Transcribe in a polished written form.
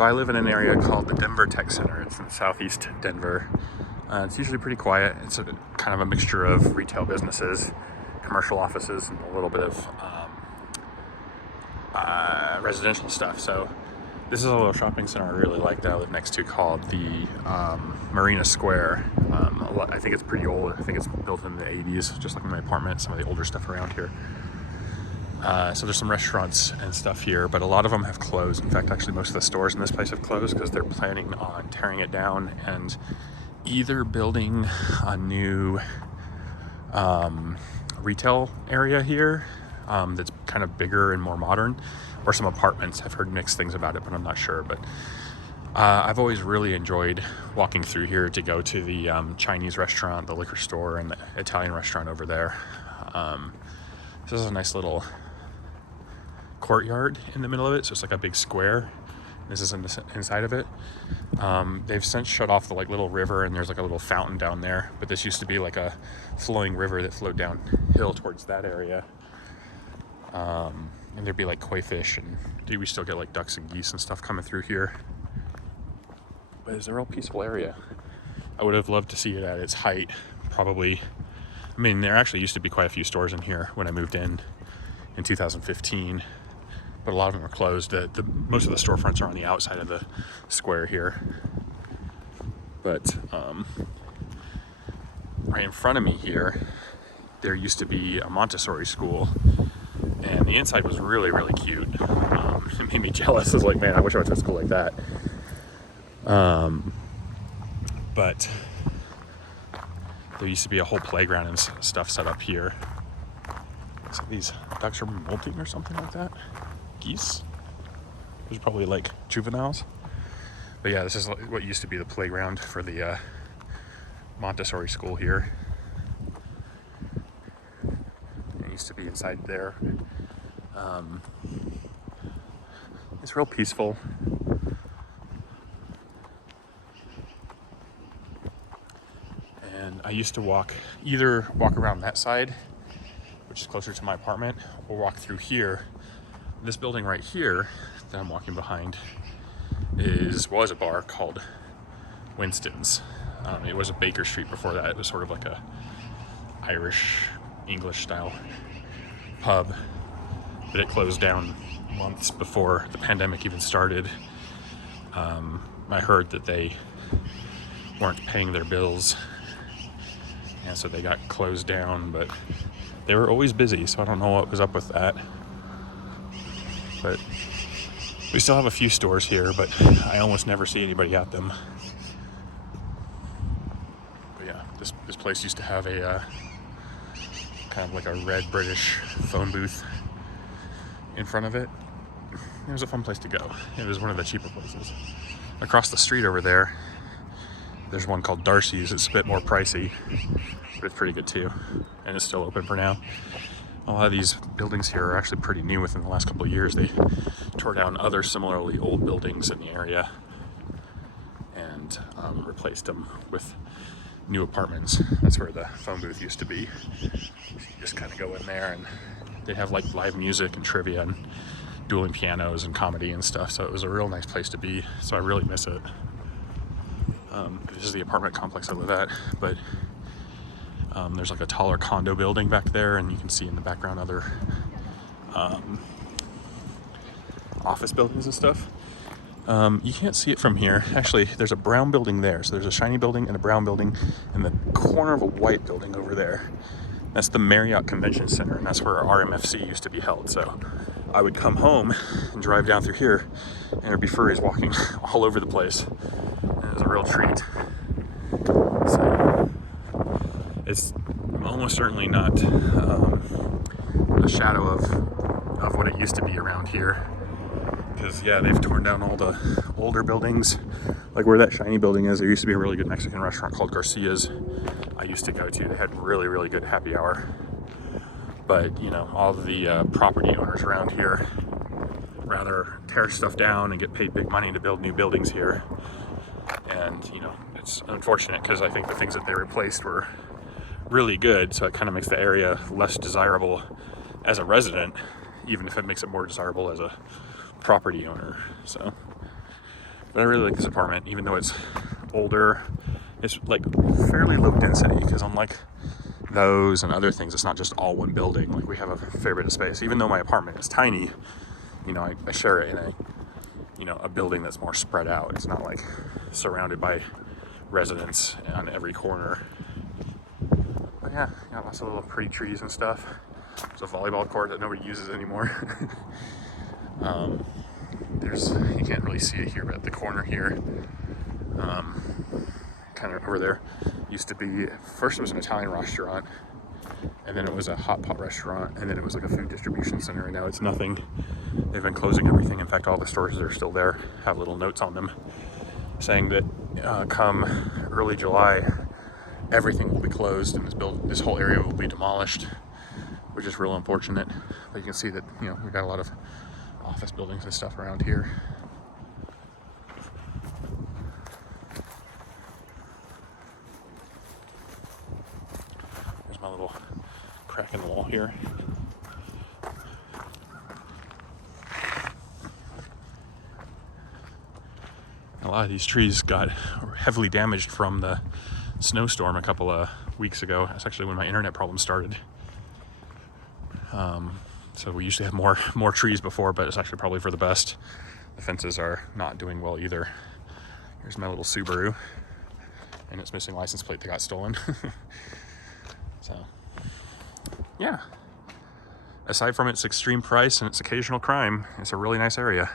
I live in an area called the Denver Tech Center. It's in southeast Denver. It's usually pretty quiet. It's kind of a mixture of retail businesses, commercial offices, and a little bit of residential stuff. So this is a little shopping center I really like that I live next to called the Marina Square. I think it's pretty old. I think it's built in the 80s, just like my apartment, some of the older stuff around here. So there's some restaurants and stuff here, but a lot of them have closed. In fact, actually most of the stores in this place have closed because they're planning on tearing it down and either building a new retail area here that's kind of bigger and more modern, or some apartments. I've heard mixed things about it, but I'm not sure. But I've always really enjoyed walking through here to go to the Chinese restaurant, the liquor store, and the Italian restaurant over there. This is a nice little courtyard in the middle of it, so it's like a big square. This is inside of it. They've since shut off the little river, and there's like a little fountain down there, but this used to be like a flowing river that flowed downhill towards that area. And there'd be like koi fish, and we still get like ducks and geese and stuff coming through here. But it's a real peaceful area. I would have loved to see it at its height, probably. I mean, there actually used to be quite a few stores in here when I moved in 2015, but a lot of them are closed. Most of the storefronts are on the outside of the square here. But right in front of me here, there used to be a Montessori school, and the inside was really, really cute. It made me jealous. I was like, man, I wish I went to a school like that. But there used to be a whole playground and stuff set up here. So these ducks are molting or something like that. Geese. There's probably like juveniles. But yeah, this is what used to be the playground for the Montessori school here. It used to be inside there. It's real peaceful. And I used to either walk around that side, which is closer to my apartment, or walk through here. This building right here that I'm walking behind was a bar called Winston's. It was a Baker Street before that. It was sort of like a Irish, English style pub, but it closed down months before the pandemic even started. I heard that they weren't paying their bills, and so they got closed down, but they were always busy, so I don't know what was up with that. But we still have a few stores here, but I almost never see anybody at them. But yeah, this place used to have a kind of like a red British phone booth in front of it. It was a fun place to go. It was one of the cheaper places. Across the street over there, there's one called Darcy's. It's a bit more pricey, but it's pretty good too, and it's still open for now. A lot of these buildings here are actually pretty new. Within the last couple of years, they tore down other similarly old buildings in the area and replaced them with new apartments. That's where the phone booth used to be. You just kind of go in there, and they have like live music and trivia and dueling pianos and comedy and stuff. So it was a real nice place to be. So I really miss it. This is the apartment complex I live at, but there's like a taller condo building back there, and you can see in the background other office buildings and stuff. You can't see it from here. Actually, there's a brown building there. So there's a shiny building and a brown building, and the corner of a white building over there. That's the Marriott Convention Center, and that's where RMFC used to be held. So I would come home and drive down through here, and there'd be furries walking all over the place. And it was a real treat. So it's almost certainly not a shadow of what it used to be around here. Because yeah, they've torn down all the older buildings. Like where that shiny building is, there used to be a really good Mexican restaurant called Garcia's I used to go to. They had really, really good happy hour. But you know, all of the property owners around here rather tear stuff down and get paid big money to build new buildings here. And you know, it's unfortunate because I think the things that they replaced were really good, so it kind of makes the area less desirable as a resident, even if it makes it more desirable as a property owner. So But I really like this apartment, even though it's older. It's like fairly low density, because unlike those and other things, it's not just all one building. Like, we have a fair bit of space. Even though my apartment is tiny, you know, I share it in a, you know, a building that's more spread out. It's not like surrounded by residents on every corner. But yeah, got lots of little pretty trees and stuff. There's a volleyball court that nobody uses anymore. There's, you can't really see it here, but at the corner here, kind of over there, used to be, first it was an Italian restaurant, and then it was a hot pot restaurant, and then it was like a food distribution center, and now it's nothing. They've been closing everything. In fact, all the stores that are still there have little notes on them saying that come early July, everything will be closed and this whole area will be demolished, which is real unfortunate. But you can see that, you know, we've got a lot of office buildings and stuff around here. There's my little crack in the wall here. A lot of these trees got heavily damaged from the snowstorm a couple of weeks ago. That's actually when my internet problem started. So we usually have more trees before, but it's actually probably for the best. The fences are not doing well either. Here's my little Subaru, and its missing license plate that got stolen. So, yeah. Aside from its extreme price and its occasional crime, it's a really nice area.